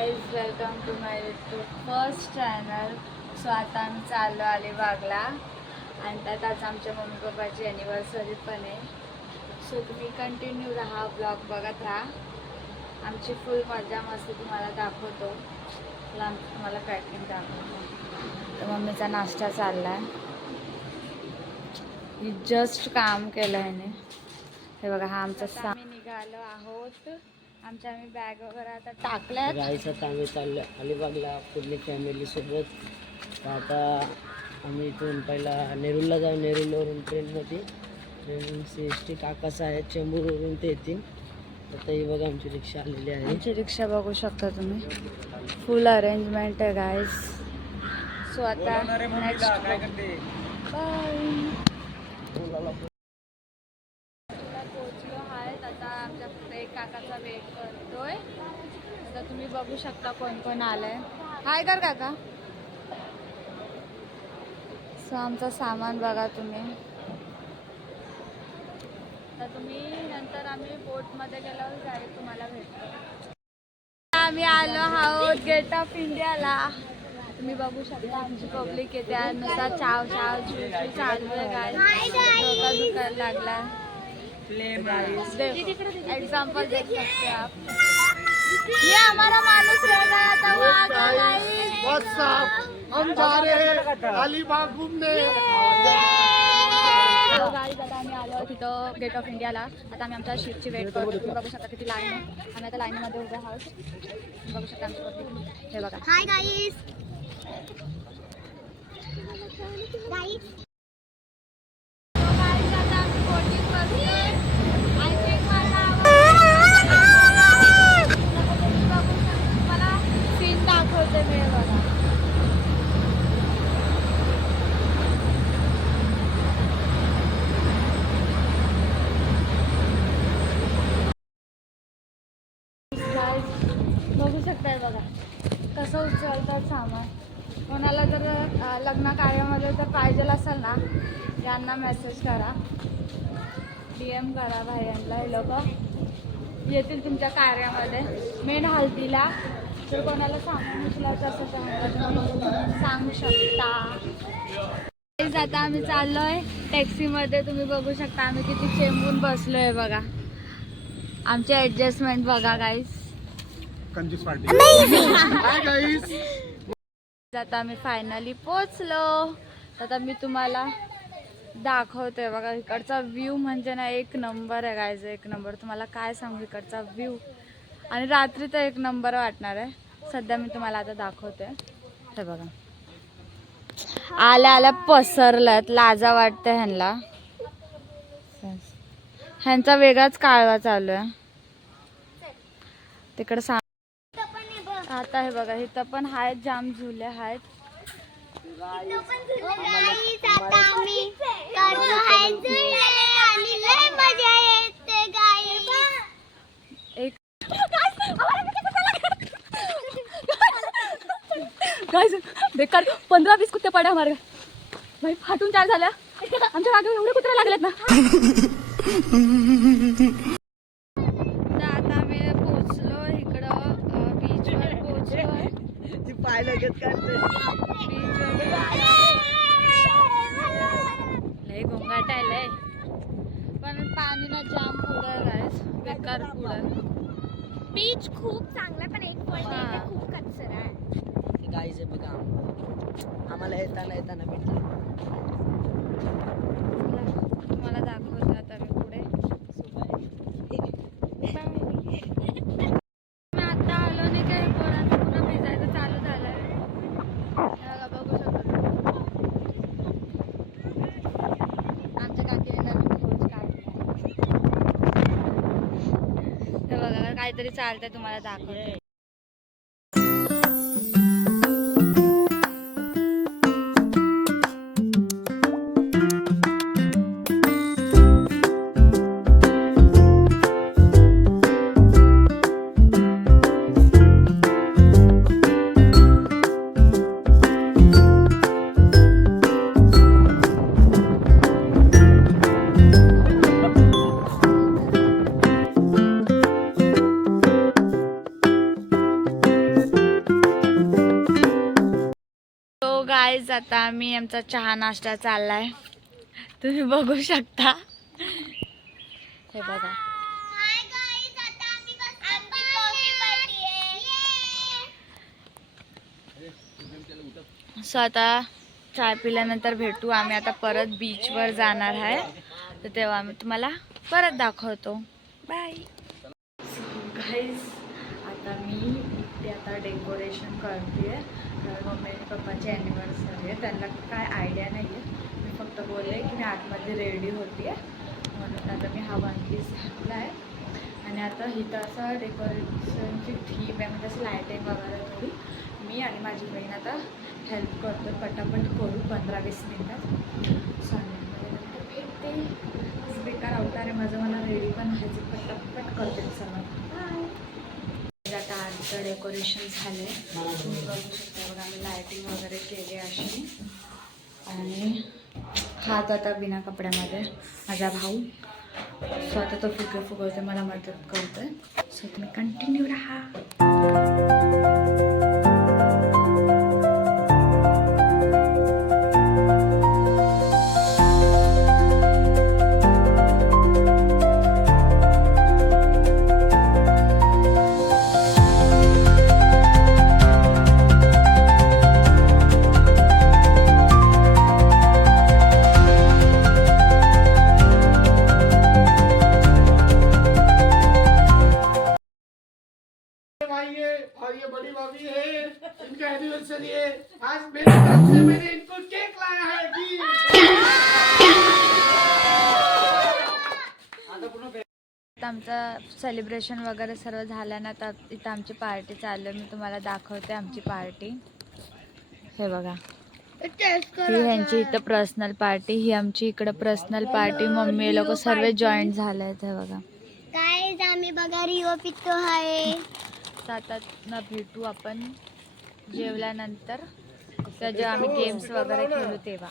Welcome to my YouTube first channel. So आता आम्ही चाललो अलिबागला आणि त्यात आज आमच्या मम्मी पप्पाची ॲनिव्हर्सरी पण आहे. सो तुम्ही कंटिन्यू राहा, ब्लॉग बघत राहा. आमची फुल मजा मस्ती तुम्हाला दाखवतो. तुम्हाला पॅकिंग दाखवतो. तर मम्मीचा नाश्ता चालला आहे. जस्ट काम केलं आहे. हे बघा, हा आमचा आम्ही निघालो आहोत. आम्ही बॅग वगैरे आता टाकल्यात. गाईचं आता आम्ही चाललो अलिबागला पूर्ण फॅमिलीसोबत. तर आता आम्ही इथून पहिला नेरूळला जाऊ. नेरूळवरून ट्रेनमध्ये CST काकाच आहेत, चेंबूरवरून ते येतील. आता ही बघा आमची रिक्षा आलेली आहे. आमची रिक्षा बघू शकता तुम्ही. फुल अरेंजमेंट आहे गाईज. सो आता नेक्स्ट पोचलो आहेत. आता आमच्या पुढे एक काकाचा वेट करतोय. आता तुम्ही बघू शकता कोण कोण आलंय. हाय कर काका. सो आमचं सामान बघा तुम्ही. आता तुम्ही नंतर आम्ही बोटमध्ये गेल्यावर डायरेक्ट तुम्हाला भेटतो. आम्ही आलो आहोत गेट ऑफ इंडियाला. तुम्ही बघू शकता आमची पब्लिक येते. त्यानुसार चाव चाव चुचू चालू आहे. काय डोका दुखायला लागला. एग्जाम्पल देख सकते आप. ये हमारा माणूस रह गया था वहाँ का. हम जा रहे हैं अलीबाग घूमने. आता आम्ही आलो तिथं गेट ऑफ इंडियाला. आता आम्ही आमच्या शीटची वेट करतो. तुम्ही बघू शकता किती लाईन आहे. आम्ही आता लाईनमध्ये उभे आहोत. तुम्ही बघू शकता आमची पब्लिक. हे बघा. Hi guys. बघू शकताय बघा कसं उचलतात सामान. कोणाला जर लग्न कार्यामध्ये जर पाहिजे असेल ना, यांना मेसेज करा, DM करा भाई. हे लोक येतील तुमच्या कार्यामध्ये. मेन हल्दीला जर कोणाला सामान उचलायचं असेल तर तुम्ही सांगू शकता. आता आम्ही चाललोय टॅक्सीमध्ये. तुम्ही बघू शकता आम्ही किती चेंबून बसलोय बघा. आमचे ॲडजस्टमेंट बघा गाईस. आता आम्ही फायनली पोचलो. आता मी तुम्हाला दाखवते बघा. इकडचा व्ह्यू म्हणजे ना एक नंबर आहे गाईज. एक नंबर. तुम्हाला काय सांगू इकडचा व्ह्यू. आणि रात्री तर एक नंबर वाटणार आहे. सध्या मी तुम्हाला आता दाखवते. हे बघा आल्या आल्या पसरल्यात. लाजा वाटते ह्यांना. ह्यांचा वेगळाच काळवा चालू आहे तिकडं. आता हे बघा इथं पण आहेत जाम झुले आहेत. बेकार 15-20 कुत्ते पडे हमारे भाई. फाटून 4 झाल्या. आमच्या जागेवर एवढे कुत्रे लागलेत ना. आता आम्ही पोहोचलो इकडं बीचवर पोहोचलोय. पाय लगेच काढते. लय गोंगाट आलंय पण पाणी ना जाम पुढं गाईस. बेकार पुढं. बीच खूप चांगला पण एक पॉइंट आहे खूप कचरा आहे. गाईज बघा आम्हाला येताना भेटलं. तुम्हाला दाखवतो आता मी पुढे. मी आता आलो नाही काही पोरांचं पुन्हा भिजायचं चालू झालंय. बघू शकतो आमच्या काकीने नवीन खोज काढली. तर बघा काहीतरी चालतंय तुम्हाला दाखवते. गाईज आता आम्ही आमचा चहा नाश्ता चाललाय, तुम्ही बघू शकता. हे बघा सो आता चाय पिल्यानंतर भेटू. आम्ही आता परत बीचवर जाणार आहे, तर तेव्हा आम्ही तुम्हाला परत दाखवतो. बाय. गाईज आता मी इथे आता डेकोरेशन करते. मम्मी आणि पप्पाची ॲनिव्हर्सरी आहे, त्यांना काय आयडिया नाही आहे. मी फक्त बोलले की मी आतमध्ये रेडी होते, म्हणून आता मी हा वन पीस घातला आहे. आणि आता इथं असं डेकोरेशनची थीम आहे, म्हणजे असं लायटिंग वगैरे थोडी मी आणि माझी बहीण आता हेल्प करतो. पटापट करू 15-20 मिनिटात संडेमध्ये नंतर भेटते. बेकार अवतार आहे माझं, मला रेडी पण व्हायचं. पटापट करते सर्व. आता आजचं डेकोरेशन झालं आहे, तुम्ही बघू शकता. बघा आम्ही लायटिंग वगैरे केली अशी. आणि हात आता बिना कपड्यामध्ये माझा भाऊ. सो आता तो फुगवते, मला मदत करतोय. सो तुम्ही कंटिन्यू राहा. और ये बड़ी भाभी है, इनका एनिवर्सरी है आज। मेरे तरफ से मैंने इनको केक लाया है जी। आता आमचं सेलिब्रेशन वगैरे सर्व झालं ना, तर इथं आमची पार्टी चालू आहे. मी तुम्हाला दाखवते आमची पार्टी. हे बघा, ही ह्यांची इथं पर्सनल पार्टी, ही आमची इकडं पर्सनल पार्टी. मम्मी लोक सर्व जॉईंट झाले आहेत. हे बघा गाईज आम्ही बघा रिओ पितो आहे. आता ना भेटू आपण जेवल्यानंतर, जेव्हा आम्ही गेम्स वगैरे खेळू तेव्हा.